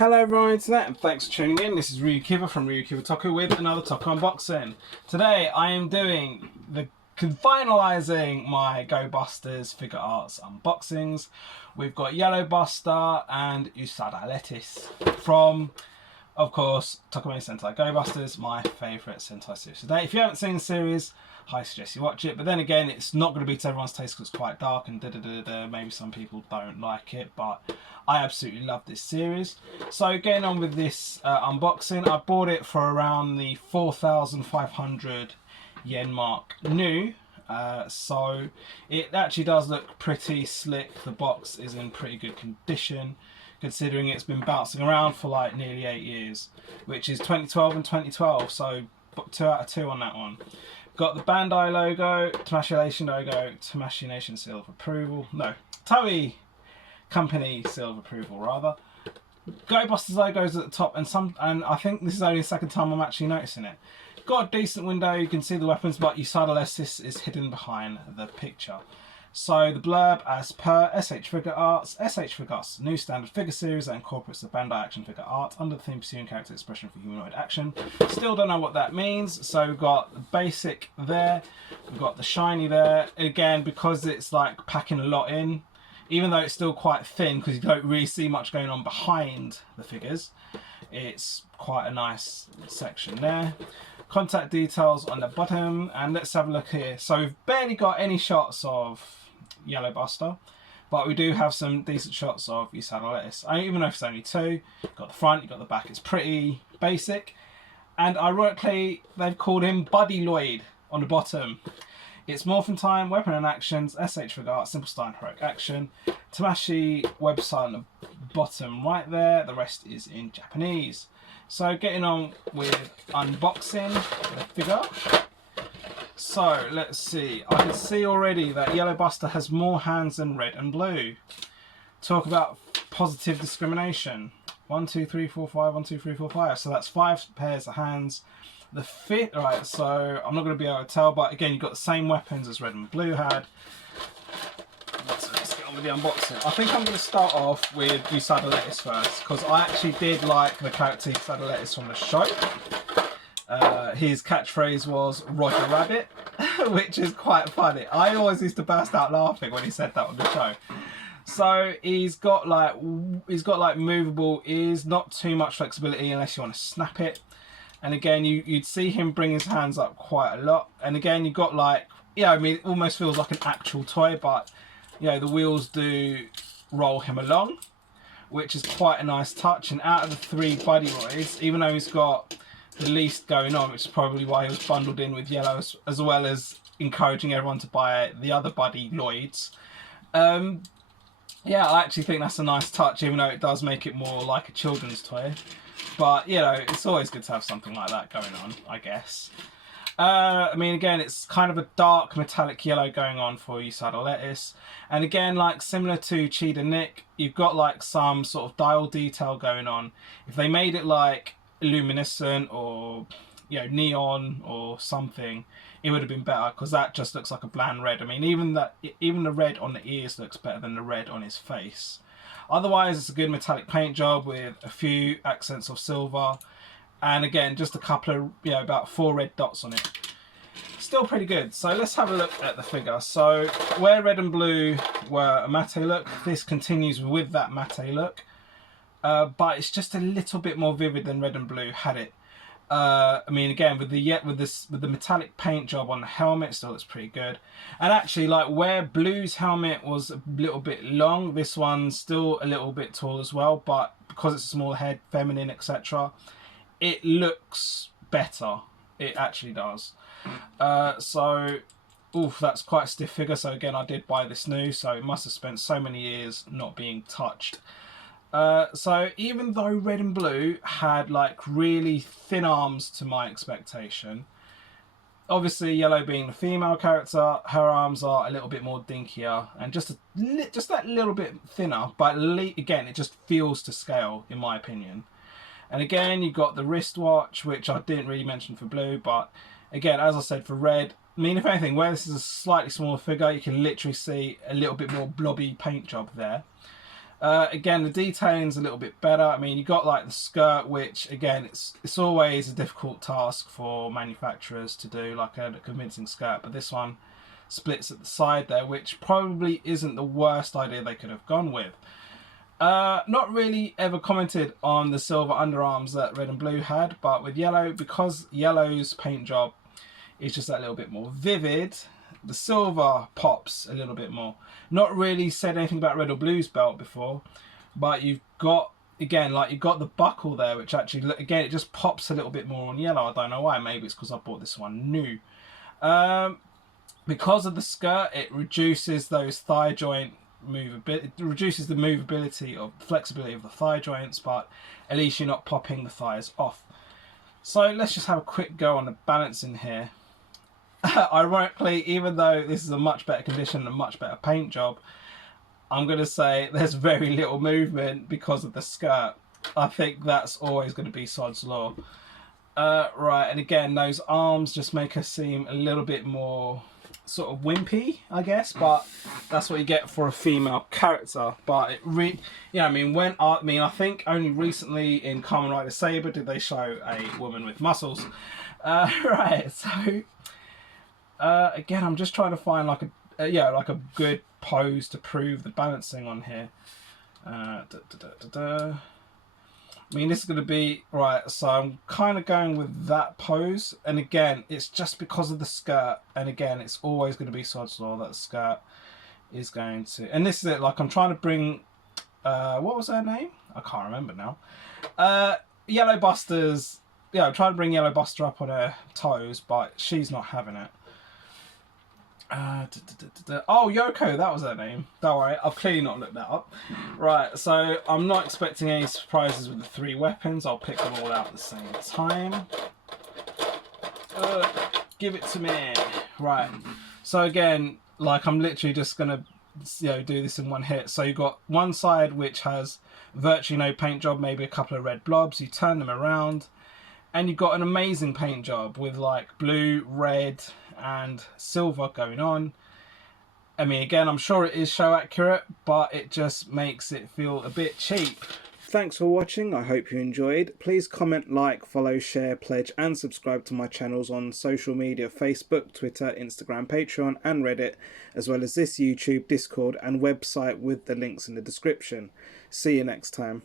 Hello everyone, internet, and thanks for tuning in. This is RyuKiva from RyuKiva Toku with another Toku unboxing. Today I am finalising my Gobusters figure arts unboxings. We've got Yellow Buster and Usada Lettuce from, of course, Tokumei Sentai Gobusters, my favourite Sentai series today. If you haven't seen the series, I suggest you watch it, but then again, it's not going to be to everyone's taste because it's quite dark and maybe some people don't like it, but I absolutely love this series. So getting on with this unboxing, I bought it for around the 4,500 yen mark new. So it actually does look pretty slick. The box is in pretty good condition, considering it's been bouncing around for like nearly 8 years, which is 2012 and 2012, so 2 out of 2 on that one. Got the Bandai logo, Tamashii Nation logo, Tamashii Nation seal of approval. No, Toei Company seal of approval rather. Gobusters logos at the top, and I think this is only the second time I'm actually noticing it. Got a decent window, you can see the weapons, but Usada Lettuce is hidden behind the picture. So the blurb, as per shfiguarts, new standard figure series that incorporates the Bandai action figure art under the theme pursuing character expression for humanoid action. Still don't know what that means. So we've got the basic there, we've got the shiny there. Again, because it's like packing a lot in, even though it's still quite thin because you don't really see much going on behind the figures, it's quite a nice section there. Contact details on the bottom, and let's have a look here. So we've barely got any shots of Yellow Buster, but we do have some decent shots of Usada Lettuce. Even though it's only 2, you've got the front, you've got the back. It's pretty basic, and ironically they've called him Buddy Lloyd on the bottom. It's Morphin Time, Weapon and Actions, shfiguarts, Simple Style and Heroic Action. Tamashii website on the bottom right there. The rest is in Japanese. So getting on with unboxing the figure. So let's see. I can see already that Yellow Buster has more hands than red and blue. Talk about positive discrimination. 1, 2, 3, 4, 5. 1, 2, 3, 4, 5. So that's 5 pairs of hands. The fit, right? So I'm not going to be able to tell, but again, you've got the same weapons as red and blue had. So let's get on with the unboxing. I think I'm going to start off with Usada Lettuce first, because I actually did like the character Usada Lettuce from the show. His catchphrase was Roger Rabbit, which is quite funny. I always used to burst out laughing when he said that on the show. So he's got like movable ears, not too much flexibility unless you want to snap it. And again, you'd see him bring his hands up quite a lot. And again, you've got like, yeah, I mean, it almost feels like an actual toy, but you know, the wheels do roll him along, which is quite a nice touch. And out of the 3 Buddy Lloyds, even though he's got the least going on, which is probably why he was bundled in with Yellow, as well as encouraging everyone to buy the other Buddy Lloyds. Yeah, I actually think that's a nice touch, even though it does make it more like a children's toy. But, you know, it's always good to have something like that going on, I guess. I mean, again, it's kind of a dark metallic yellow going on for Usada Lettuce. And again, like similar to Cheetah Nick, you've got like some sort of dial detail going on. If they made it like luminescent or, you know, neon or something, it would have been better, because that just looks like a bland red. I mean, even the red on the ears looks better than the red on his face. Otherwise, it's a good metallic paint job with a few accents of silver, and again, just a couple of, you know, about 4 red dots on it. Still pretty good. So let's have a look at the figure. So where red and blue were a matte look, this continues with that matte look, but it's just a little bit more vivid than red and blue had it. I mean, again, with the metallic paint job on the helmet, still looks pretty good. And actually, like where Blue's helmet was a little bit long, this one's still a little bit tall as well. But because it's a small head, feminine, etc., it looks better. It actually does. So, oof, that's quite a stiff figure. So again, I did buy this new, so it must have spent so many years not being touched. So even though red and blue had like really thin arms to my expectation, obviously Yellow being the female character, her arms are a little bit more dinkier and just that little bit thinner, but again, it just feels to scale in my opinion. And again, you've got the wristwatch, which I didn't really mention for blue, but again, as I said, for red, I mean, if anything, where this is a slightly smaller figure, you can literally see a little bit more blobby paint job there. Again, the detailing's a little bit better. I mean, you got like the skirt, which again, it's always a difficult task for manufacturers to do, like a convincing skirt. But this one splits at the side there, which probably isn't the worst idea they could have gone with. Not really ever commented on the silver underarms that red and blue had, but with yellow, because yellow's paint job is just that little bit more vivid, the silver pops a little bit more. Not really said anything about red or blue's belt before, but you've got, again, like you've got the buckle there, which actually, again, it just pops a little bit more on yellow. I don't know why. Maybe it's because I bought this one new. Because of the skirt, it reduces those thigh joint movability. It reduces the movability of flexibility of the thigh joints, but at least you're not popping the thighs off. So let's just have a quick go on the balancing here. Ironically, even though this is a much better condition and a much better paint job, I'm going to say there's very little movement because of the skirt. I think that's always going to be sod's law. Right, and again, those arms just make her seem a little bit more sort of wimpy, I guess, but that's what you get for a female character. But it I think only recently in Kamen Rider Saber did they show a woman with muscles. Right, so again, I'm just trying to find like a good pose to prove the balancing on here. I mean, this is going to be right, so I'm kind of going with that pose, and again, it's just because of the skirt, and again, it's always going to be sod's law that the skirt is going to, and this is it, like I'm trying to bring, what was her name? I can't remember now. Yellow Busters, yeah, I'm trying to bring Yellow Buster up on her toes, but she's not having it. Oh, Yoko, that was her name. Don't worry, I've clearly not looked that up. Right, so I'm not expecting any surprises with the 3 weapons. I'll pick them all out at the same time. Give it to me. Right, so again, like I'm literally just gonna do this in one hit. So you've got one side which has virtually no paint job, maybe a couple of red blobs. You turn them around and you've got an amazing paint job with like blue, red and silver going on. I mean, again, I'm sure it is show accurate, but it just makes it feel a bit cheap. Thanks for watching. I hope you enjoyed. Please comment, like, follow, share, pledge and subscribe to my channels on social media: Facebook, Twitter, Instagram, Patreon and Reddit, as well as this YouTube, Discord and website with the links in the description. See you next time.